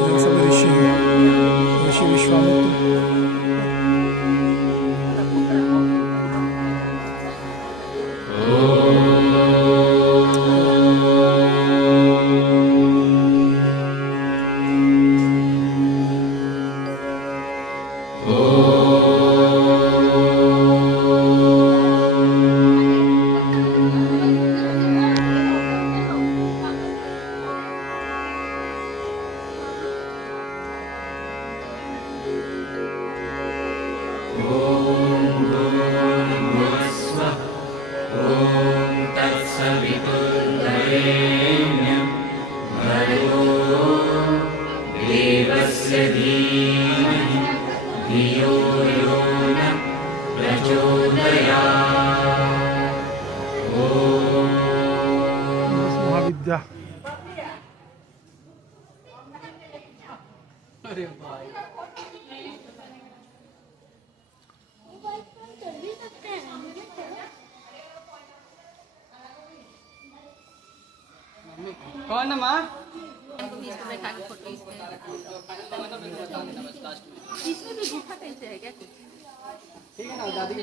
चलो सब ऋषि हैं, ऋषि विश्वामित्र। देवस्य धीमहि धियो यो नः प्रचोदयात्। महाविद्या। अरे भाई कौन है माँ? इसमें भी गुफा कैसे है क्या? ठीक है ना दादी।